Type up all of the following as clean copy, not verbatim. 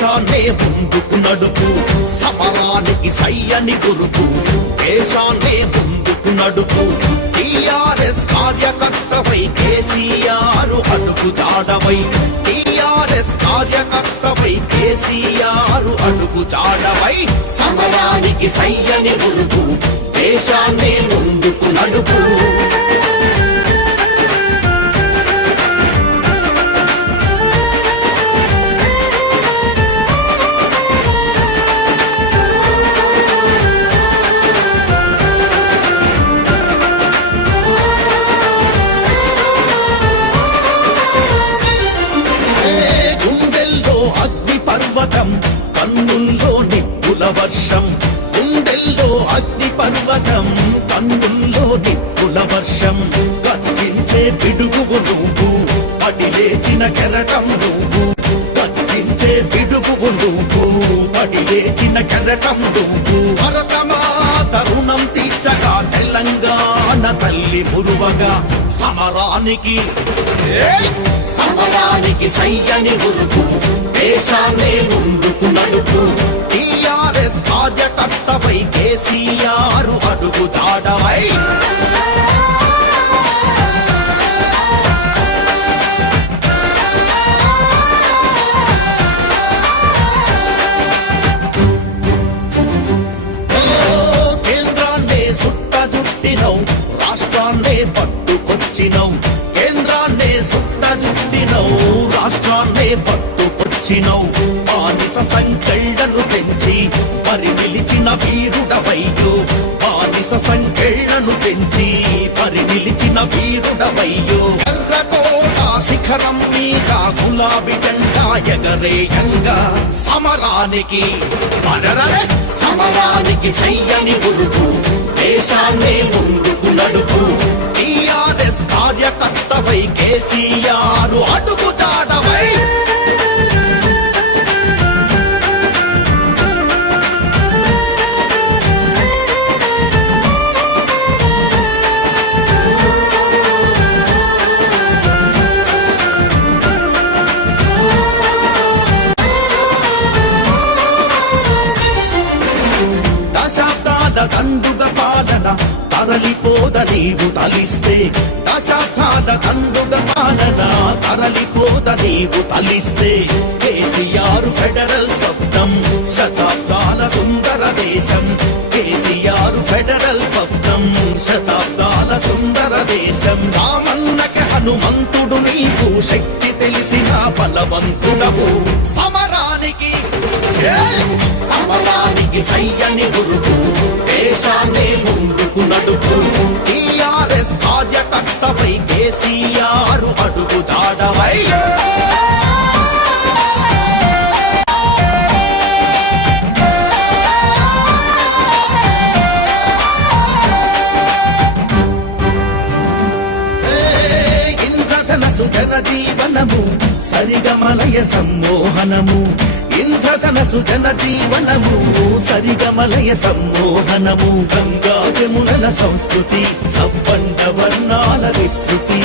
దేశాన్నే ముందుకు నడుపు, సమరానికి సయ్యని గురుపు. దేశాన్నే ముందుకు నడుపు, టిఆర్ఎస్ కార్యకర్తపై కేసీఆర్ అడుగు చాడవై. టిఆర్ఎస్ కార్యకర్తపై కేసీఆర్ అడుగు చాడవై. సమరానికి సయ్యని గురుపు, దేశాన్నే ముందుకు నడుపు. కన్నుల్లో నిప్పుల వర్షం, గుండెల్లో అగ్ని పర్వతం, కన్నుల్లో నిప్పుల వర్షం. గర్జించే పిడుగువు నువ్వు, పడి లేచిన కెరటం నువ్వు. గర్జించే పిడుగువు నువ్వు, పడి లేచిన కెరటం నువ్వు. భరతమాత రుణం తీర్చగా తెలంగాణ తల్లి మురువగా. సమరానికి సమరానికి సయ్యని ఉరుకు, దేశాన్నే ముందుకు నడుపు. టిఆర్ఎస్ కార్యకర్తపై కేసీఆర్ అడుగు చాడవై. కేంద్రాన్నే సుట్టజుట్టినవు, రాష్ట్రాన్నే పట్టుకొచ్చినవు. కేంద్రాన్నే సుట్టజుట్టినవు, రాష్ట్రాన్నే పట్టుకొచ్చినవు. బానిస సంకెళ్లను పెంచి పరి నిలిచిన వీరుడవయ్యో. బానిస సంకెళ్లను పెంచి పరి నిలిచిన వీరుడవయ్యో. ఎర్రకోట శిఖరం మీద గులాబీ జెండా ఎగరేయంగా. సమరానికి సమరానికి సయ్యని ఉరుకు, దేశాన్నే ముందుకు నడుపు. టిఆర్ఎస్ కార్యకర్తపై కేసీఆర్ అడుగు చాడవై. దండుగ పాలన తరలిపోద నీవు తలిస్తే. దశాబ్దాల దండుగ పాలన తరలిపోద నీవు తలిస్తే. కేసీఆర్ ఫెడరల్ స్వప్నం, శతాబ్దాల సుందర దేశం. కేసీఆర్ ఫెడరల్ స్వప్నం, శతాబ్దాల సుందర దేశం. రామన్నకి హనుమంతుడు నీకు, శక్తి తెలిసిన బలవంతుడవు. సమరానికి సమరానికి సయ్యని గురుపు, దేశాన్నే ముందుకు నడుపు. టిఆర్ఎస్ కార్యకర్తపై కేసీఆర్ అడుగు చాడవై. ఇంద్రధనసు జనజీవనము, సరిగమలయ సమ్మోహనము. ఇంద్రధనసు జనజీవనము, సరిగమలయ సమ్మోహనము. గంగా జమునల సంస్కృతి, సబ్బండ వర్ణాల విస్తృతి.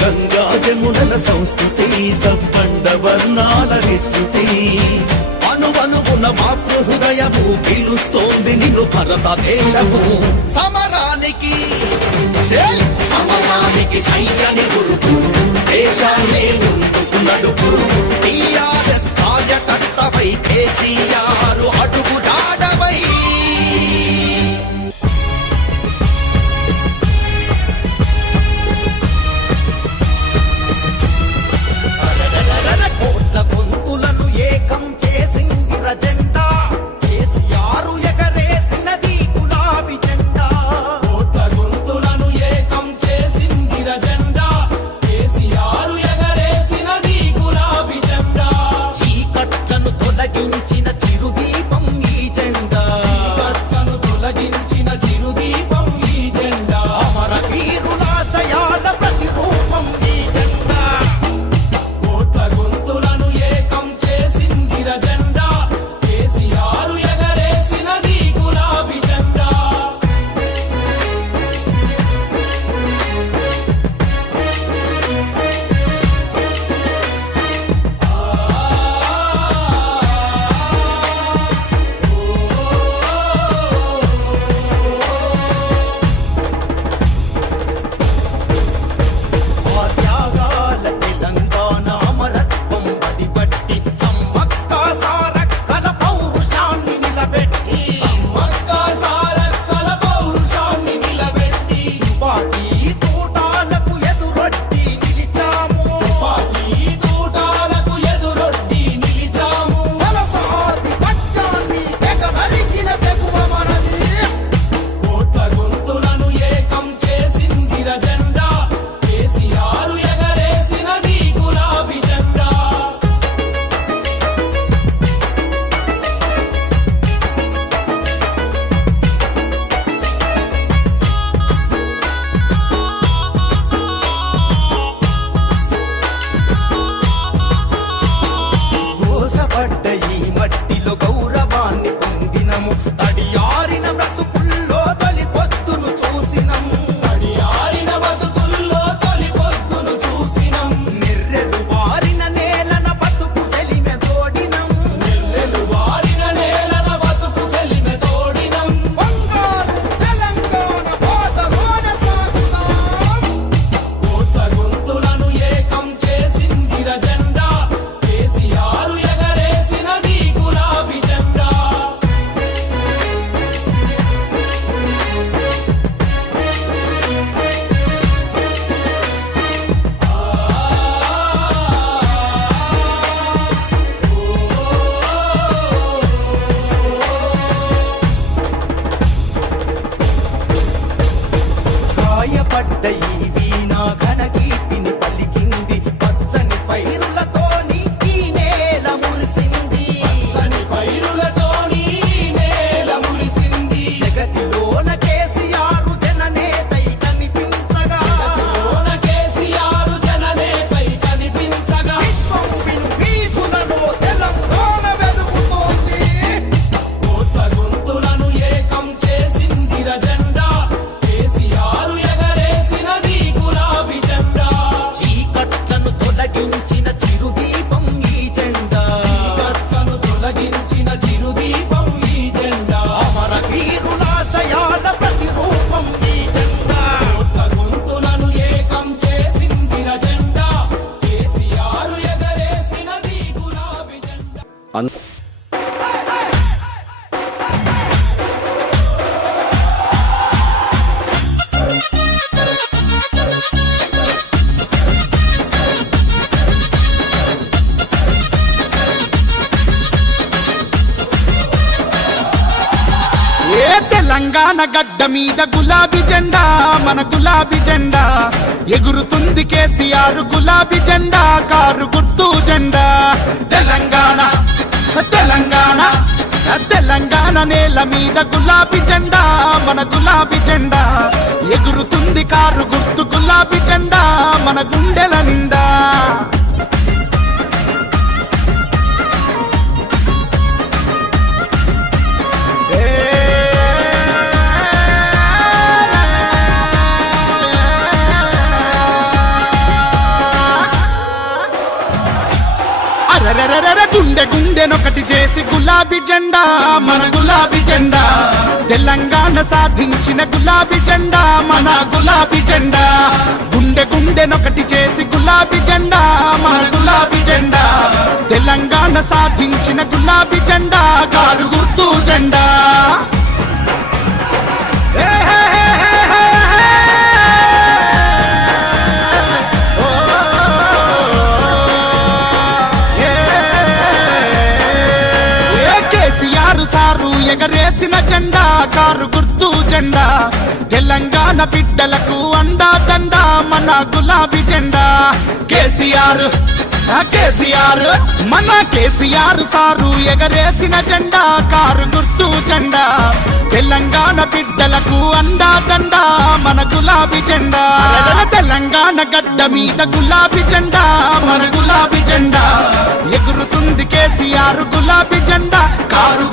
గంగా జమునల సంస్కృతి, సబ్బండ వర్ణాల విస్తృతి. అణువణువున మాతృ హృదయము పిలుస్తోంది నిన్ను భారతదేశము. సమరానికి సమరానికి సయ్యని గురుపు, దేశాన్నే ముందుకు నడుపు. టిఆర్ఎస్ కార్యకర్తపై కేసీఆర్ అడుగు చాడవై. కోట్ల గొంతులను ఏకం చేసింది జెండా, కేసీఆర్ ఎగరేసినది గులాబీ జెండా. కోట్ల గొంతులను తుపాకీ తూటాలకు ఎదురొడ్డి నిలిచాము వలస ఆధిపత్యాన్ని తెగ నరికిన తెగువ మనది కోట్ల గొంతులను ఏకం చేసిందిర జెండా కేసీఆర్ ఎగరేసినది గులాబీ జెండా గోసపడ్డ ఈ మట్టిలో గౌరవాన్ని పొందినము తడియారిన బ్రతుకుల్లో తొలి పొద్దును చూసినము ఆరిన బతుకుల్లో తొలి పొద్దును చూసినం నిర్రెలు వారిన నేలన బతుకు సెలిమె తోడినము నెల్లెలు వారిన నేలన బతుకు సెలిమె తోడినం బంగారు తెలంగాణ బాటలోన సాగుతాం కోట్ల గొంతులను ఏకం చేసిందిర జెండా కేసీఆర్ ఎగరేసినది గులాబీ జెండా గాయపడ్డ ఈ వీణ ఘన కీర్తిని పలికింది పచ్చని పైరులతోని ఈ నేల మురిసింది సని పైరులతోని నేల మురిసింది జగతిలోన కేసీఆర్ జననేతై కనిపించగా లోన కేసీఆర్ జననేతై కనిపించగా విశ్వం విను వీధులలో తెలంగాణ వెలుగుతోంది కోట్ల గొంతులను ఏకం చేసిందిర జెండా కేసీఆర్ ఎగరేసినది గులాబీ జెండా చీకట్లను తొలగించిన చిరుదీపం ఈ జెండా గట్లను తొలగించిన చిరుదీపం ఈ జెండా అమర వీరులాశయాల ప్రతిరూపం ఈ జెండా కోట్ల గొంతులను ఏకం చేసిందిర జెండా కేసీఆర్ ఎగరేసినది గులాబీ జెండా ఏ తెలంగాణ గడ్డ మీద గులాబీ జెండా మన గులాబీ జెండా ఎగురుతుంది కేసీఆర్ గులాబీ జెండా కారు గుర్తు జెండా తెలంగాణ తెలంగాణ తెలంగాణ నేల మీద గులాబీ జెండా మన గులాబీ జెండా ఎగురుతుంది కారు గుర్తు గులాబీ జెండా మన గుండెల నిండా అరెరెరెరె గుండె గుండెనొకటి చేసి గులాబీ జెండా మన గులాబీ జెండా తెలంగాణ సాధించిన గులాబీ జెండా మన గులాబీ జెండా గుండె గుండెనొకటి చేసి గులాబీ జెండా మన గులాబీ జెండా తెలంగాణ సాధించిన గులాబీ జెండా కారు గుర్తు జెండా ఏ హే హే హే హే హే. ఓ ఏ కేసీఆర్ సారు ఎగరేసిన జెండా కారు గుర్తు జెండా తెలంగాణ బిడ్డలకు అండా దండా మన గులాబీ జెండా కేసీఆర్ కేసీఆర్ మన కేసీఆర్ సారు ఎగరేసిన జెండా కారు గుర్తు జెండా తెలంగాణ బిడ్డలకు అండా దండా మన గులాబీ జెండా తెలంగాణ గడ్డ మీద గులాబీ జెండా మన గులాబీ జెండా ఎగురుతుంది కేసీఆర్ గులాబీ జెండా కారు